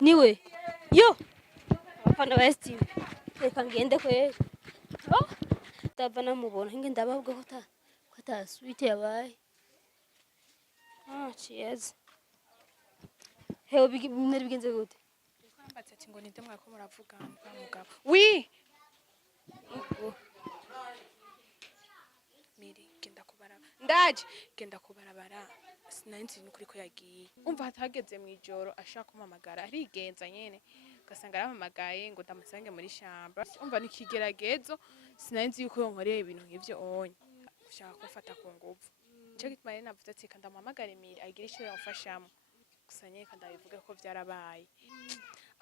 niwe yo abafana ba Steve reka ngende kwera ndava namubona nge ndababwa ko ataswite yabaye cheers hewe bimwe bigenze gute kwambatse ati ngo ninde mwako muravugana Umugabo wi miri genda kubara ndaje genda kubarabara sinanzi n'ukuri ko yagiye umva hatageze mu ijoro ashaka kumamagara arigenza nyene ugasanga aramamagaye ngo ndamusange muri shamba umva nikigeragezo sinanzi yuko yonkoreye ibintu nk'ivyo onye ushaka gufata ku nguvu cyo gituma rero navuze ati kanda mamagare miri agira icyo yamfashamo gusa nyene kanda bivuge ko vyarabaye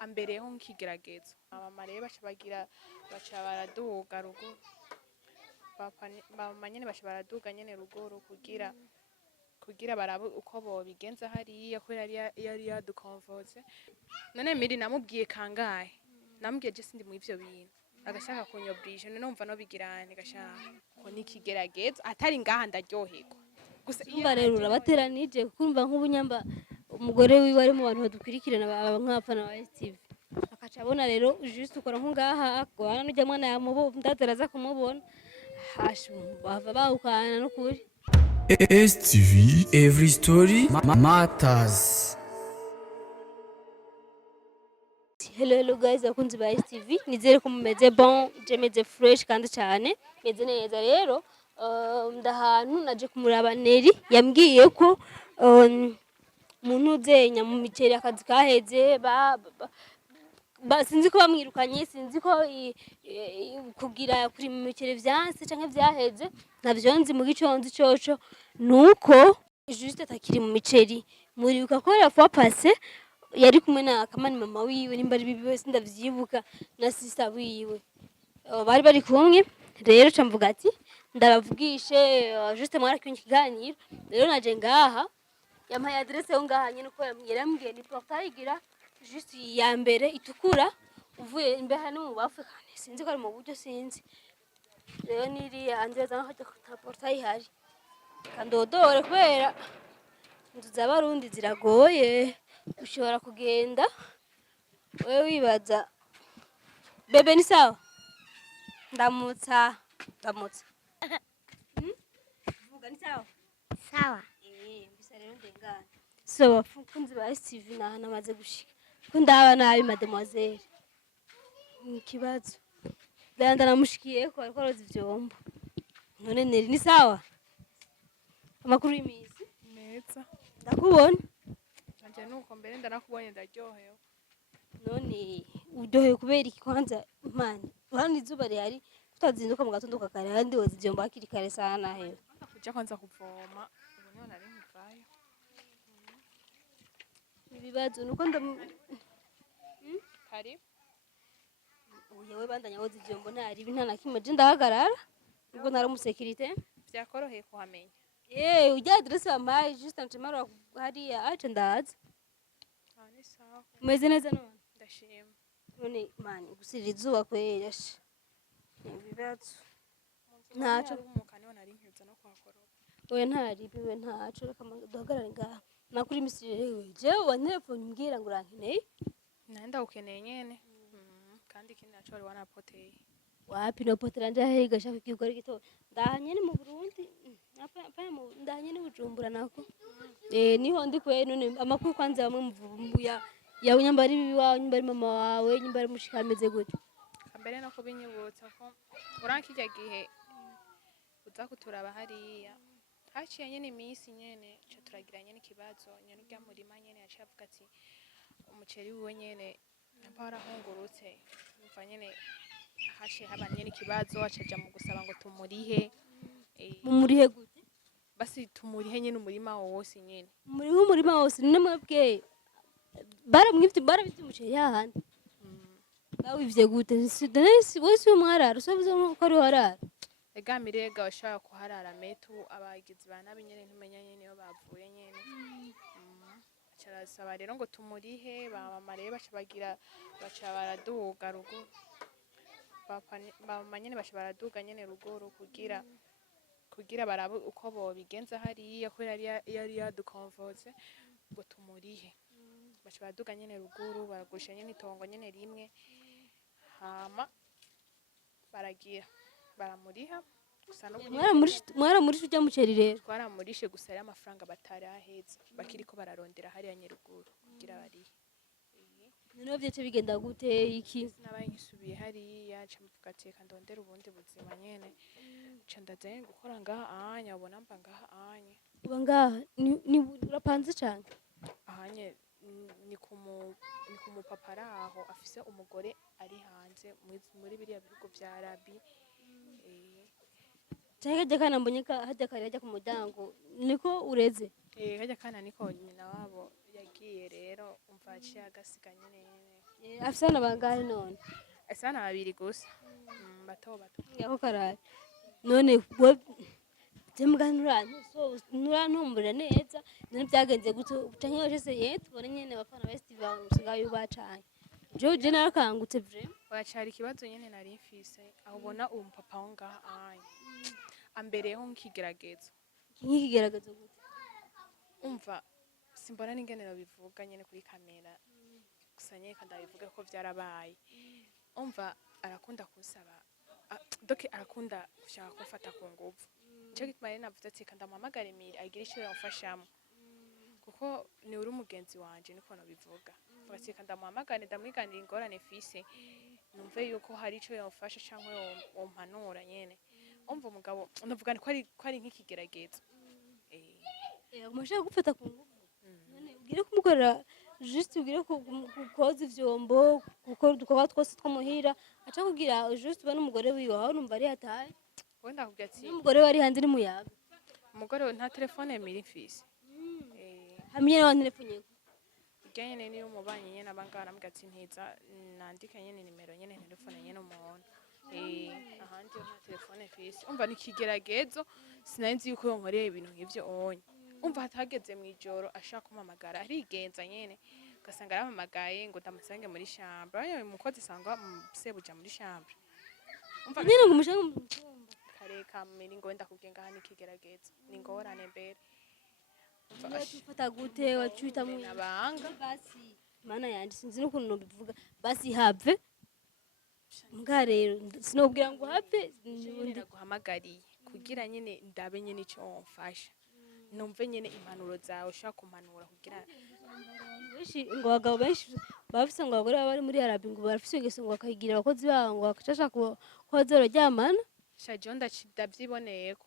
ambereho nk'ikigeragezo mama rero baca baraduga rugo mama nyene baca baraduga nyene rugoro kugira barabe uko bobigenza hariya ko yari yadukonvoze none miri namubwiye kangahe namubwiye je sindi mu ivyo bintu agashaka kunyobrisha none umva no bigirane gashaka ko nikigeragezo atari ngaha ndaryoherwa gusa umva rero urabateranije kumva nk'ubunyamba umugore wiwe ari mu bantu badukurikirana nk'abafana ba Steve akaca abona rero juste ukora nko ngaha gwana n'ujya mwana yamubo ndazaraza kumubona hashu bava bawukana no kuri STV, every story matters. Hello guys, akunzi ba STV nizere ko mumeze bon, je meze fresh kandi cyane meze neza rero ndahantu naje kumuraba Nelly yambwiye ko umuntu uzenya mu miceri akazi kaheze sinzi ko bamwirukanye sinzi ko kugira kuri mu miceri vyanse canke vyaheze ntavyo nzi mu giconzi coco nuko juste atakiri mu miceri muribuka ko la fois passé yari kumwe na Kamani mama wiwe nimba ari bibi wese ndavyibuka na sister wiwe bari kumwe rero camvuga ati ndabavugishe juste mwara kwinyi kiganiro rero naje ngaha yampaye adresse yo ngaha nyine ko yambwiye ni portail igira juste ya mbere itukura uvuye imbeha no mu bafukane sinzi ko ari mu buryo sinzi rero niri andeza nko ta portail hari kandodore kubera inzu z'abarundi ziragoye ushobora kugenda wewe wibaza bebe ni sawa ndamutsa vuga ni sawa mbisa rero ndengana so bafunzi ba STV namaze gushika ko ndaba nabi mademoiselle ikibazo ndanda namushikiye ko ariko roza ivyombo none Nelly ni sawa amakuru y'imisi neza ndakubona anje nuko mbere ndarakubonye ndaryohewe none uryohewe kubera iki kwanza mani urani izuba rihari tutazinduka mu gatondo kakare kandi woza ivyombo hakiri kare sana hewe kuja kwanza kuvoma ubu none ari nkuvayo ibibazo nuko kari yewe bandanya woza ivyombo ntari nta nakimwe je ndahagarara ubwo ntari umusekirite vyakoroheye kuhamenya ujya adresse wampaye juste nshimara hariya aje ndaza ni sawa umeze neza none ndashima none mani gusirira izuba kwera ibibazo ntaco umukani wa nari nkiza no kwakoroba oya ntari biwe ntaco reka duhagarare ngaha nakuri misirire jewe wa telefone mbwira ngo urankeneye nanda ukeneye nyene kandi ikindi naco wari wanapoteye wapi no potera ndahe gashaka kigora gito ndahanye ni mu Burundi ndahanye ni Bujumbura nako niho ndi kwe none amakuru kwanza bamwe mvumbuya yawe nyambari bibi wawe nyambari mama wawe nyambari mushikameze gute kambere no kubinyibutsa ko urankijya gihe uza kuturaba hariya haciye nyene imisi nyene cyo turagira nyene kibazo nyene urya murima nyene yaciye avuga ati umuceri wiwe nyene nambara hungurutse umva nyene haciye haba nyene kibazo acaja mu gusaba ngo tumurihe mumurihe gute basi tumurihe nyene umurima wose nyene umurima wose none mwebwe barabiti umuceri hahandi bawivye gute wese umwarara usobize ko ari harara ega mirega washaka kuharara metu abagizi banabi nyene ntumenya nyene yo bavuye nyene carasaba rero ngo tumurihe bamama rero baca baraduga rugo bamama nyene baca baraduga nyene rugoro kugira barabe uko bobigenza hariya ko yari yadukonvoze ngo tumurihe baca baduga nyene ruguru baragurisha nyene itongo nyene rimwe hama baragira baramuriha gusa no mwaramurisha ujya muceri rero twaramurishe gusa ari amafaranga bataraheza bakiriko bararondera hariya nyeruguru kugira barihe noneho vyace bigenda gute iki nabaye nkisubiye hariya ca mvuga ati reka ndondera ubundi buzima nyene ca ndaza gukora ngaha anya ubona mba ngaha anya uba ngaha ni urapanze cane ahanye ni kumupapa araho afise umugore ari hanze muri biriya bihugu vya Arabi canke kajya kana mbonye hajya kare hajya ku muryango niko ureze kajya kana niko nyina wabo yagiye rero umva aciye agasiga nyene afise abana bangahe none afise abana babiri gusa bato yako karaye none nurantumbura neza none byagenze gute canke yose tubone nyene abafana ba festival usigaye ubacanye je narakangutse vraiment wacari ikibazo nyene nari mfise aho ubona uwo mupapa wo ngaha anya ambereho nk'ikigeragezo nk'ikigeragezo gute umva simbona n'ingenero bivuga nyene kuri kamera gusa nyene kandabivuga ko vyarabaye umva arakunda kunsaba doke arakunda gushaka kumfata ku nguvu nico gituma rero navuze ati kandamuhamagare Miri agira ico yamfashamo kuko ni uri umugenzi wanje niko nabivuga ati kandamuhamagare ndamwiganira ingorane fise numve yuko hari ico yamfasha canke wompanura nyene umva umugabo ndavuga ko ari nk'ikigeragezo umashaka gufata ku nguvu none ugire kumukorera juste ugire kukoza ivyombo gukora udukorwa twose two muhira aca kugira juste uba n'umugore wiwe aho numva ari hataye wenda akubwira ati n'umugore we ari hanze ni muyaga umugore we nta telefone Miri mfise hamye nawe telefone urya nyene niyo umubanyi nyene abangana namubwira ati ntiza nandika nyene nimero nyene telefone nyene umuntu ahandi nta telefone mfise umva nikigeragezo sinanzi yuko yonkoreye ibintu nk'ivyo onye umva hatageze mwijoro ashaka kumamagara arigenza nyene ugasanga aramamagaye ngo ndamusange muri chambre ayo mukozi sanga sebuja muri chambre umva nyene ngo umushaka mu cyumba kareka Miri ngo wenda kugenga hani kigeragezo ni ngorane mbere ufata gute wacuita mu nabanga basi mana yanje sinzi n'ukuntu nobivuga basi have mbwa rero sinobwira ngo have ndaguhamagariye kugira nyene ndabe nyene ico womfasha numve nyene impanuro zawe ushaka kumpanura kugira ngo abagabo benshi bafise ngo abagore bari muri Arabi ngo barafise ingeso ngo bakayigira abakozi babo ngo bakashaka ko bazoryamana shaje ndavyiboneyeko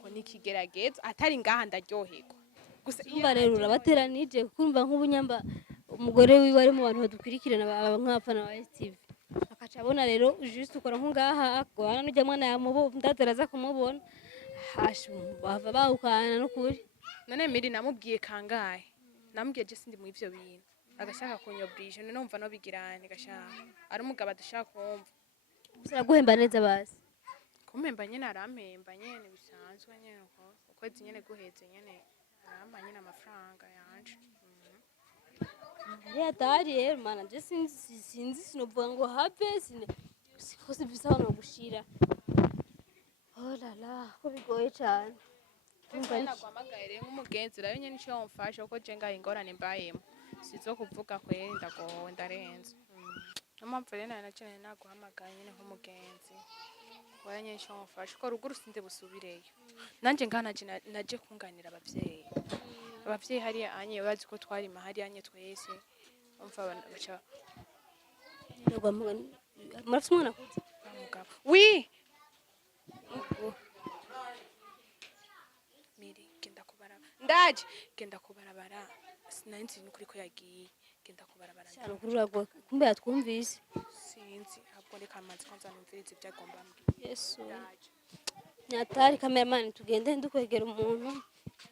ko nikigeragezo atari ngaha ndaryoherwa gusa umva rero urabateranije kumva nk'ubunyamba umugore wiwe ari mu bantu badukurikirana nk'abafana ba STV akaca abona rero juste ukora nk'ungaha agwana n'ujya mwana ndazeraza kumubona bava bahukana n'ukuri none Miri namubwiye kangahe namubwiye je sindi mu ivyo bintu agashaka kunyobrije none numva no bigirane gashaka ari umugabo adashaka kumva siraguhemba neza basi kumpemba nyene arampemba nyene bisanzwe nyene ukwezi nyene guheze nyene arampa nyene amafaranga yanje atari rero mana je sinzi sinovuga ngo have siko sivisa hano gushira oh la la ko bigoye cyane umva naguhamagaye rero nk'umugenzi urabe nyene ico womfasha kuko je ngaha ingorane mbayemo sizo kuvuga kweri ndagowe ndarenze mpamvu rero nacane naguhamagaye nyene nk'umugenzi wara nyene ico womfasha ko ruguru sinde busubireyo nanje ngaha naje kunganira abavyeyi hariya anye bazi ko twarima hariya anye twese umva baca murafise umwana kuze umugabo wi Miri genda kubara ndaje genda kubarabara sinanzi n'ukuri ko yagiye genda kubarabara cyane kururagwa kumbe yatwumvise sinzi ahubwo reka amazi kwanza numvirize ivyagomba Yesu nyatari cameraman tugende ndukwegera umuntu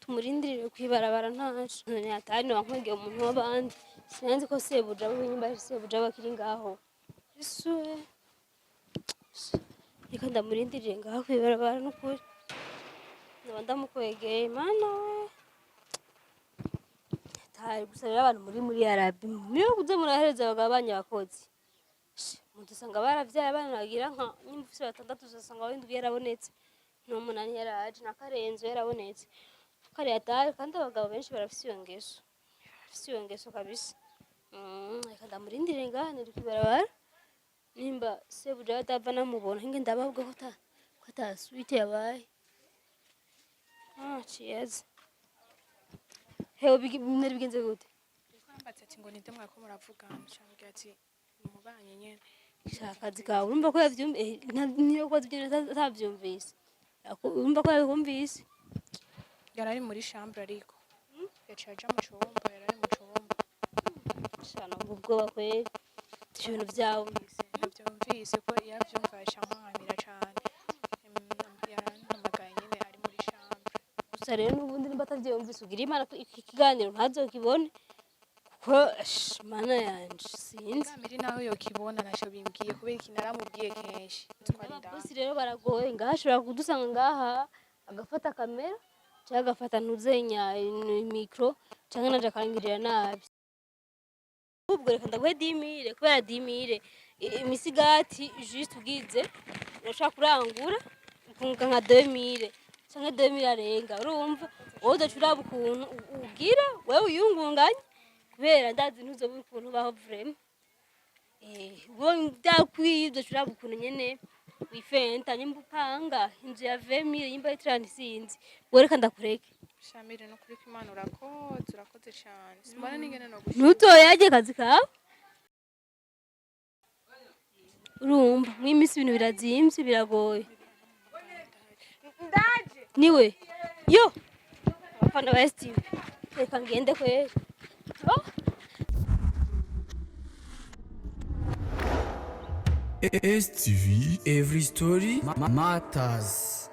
tumurindirire kwibarabara ntaje nyatari no bankwegera umuntu w'abandi sinanzi ko sebuja w'inyimba sebuja bakiri ngaho Yesu reka ndamurindirire ngaho kwibarabara n'ukuri ndamukwegeye mana we tari gusa rero abantu muri Arabi niyo kuze murahereza abagabo banyabakozi umuntu usanga baravyaye abana bagira nka nyimvuse 6 usanga w'indwi yarabonetse n'umunani yaraje na karenzo yarabonetse kare atari kandi abagabo benshi barafise iyo ngeso afise iyo ngeso kabisa. Reka ndamurindire ngaha niri kwibarabara nimba sebuja atava namubona hinge ndababwa ko ata suite yabaye. Cheers. Hewe nari bigenze gute? Kwambatse ati ngo ninde mwako muravugana cyangwa ati mubanye nyene. Akazi kawe urumva ko niyo kwazi ibyo atavyumvise. Urumva ko yabumvise. Yarari muri chambre ariko. Yacaje mu cyumba yarari mu cyumba. Shana ubwoba kweli. Ibintu vyawe Navyumvise ko yavyumvasha nkamira cyane. Yaranamagaye nyene ari muri chambre. gusa rero n'ubundi nimba atavyumvise ugira imana iki kiganiro ntazokibone kuko mana yanje sinzi. Kamiri nawe yokibona nasho bimbwiye kubera iki naramubwiye kenshi. Ababosi rero baragoye ngaha ashobora kudusanga ngaha agafata kamera cyangwa agafata ntuzenya micro cyangwa naje akangirira nabi. Ubwo reka ndaguhe 10,000 kubera 10,000 imisigati juste ugize urashaka kurangura ukunga nka 2,000 cyangwa 2,000 arenga urumva wowe udacuraba ukuntu ugira wewe uyungunganye kubera ndazi ntuzobura ukuntu baho vraiment ubwo byakwiye udacuraba ukuntu nyene wifenta nyimba upanga inzu ya 20,000 yimba itrani sinzi wowe reka ndakureke. Shamire no kuri Imana urakoze cyane. Simbona ningene no gushika. Ntutoyaje kazi kawe. Urumva mwimisi ibintu birazimvye biragoye. Ndaje. Niwe. Yo. Abafana ba STV. Reka ngende kweli. Oh. STV, every story matters.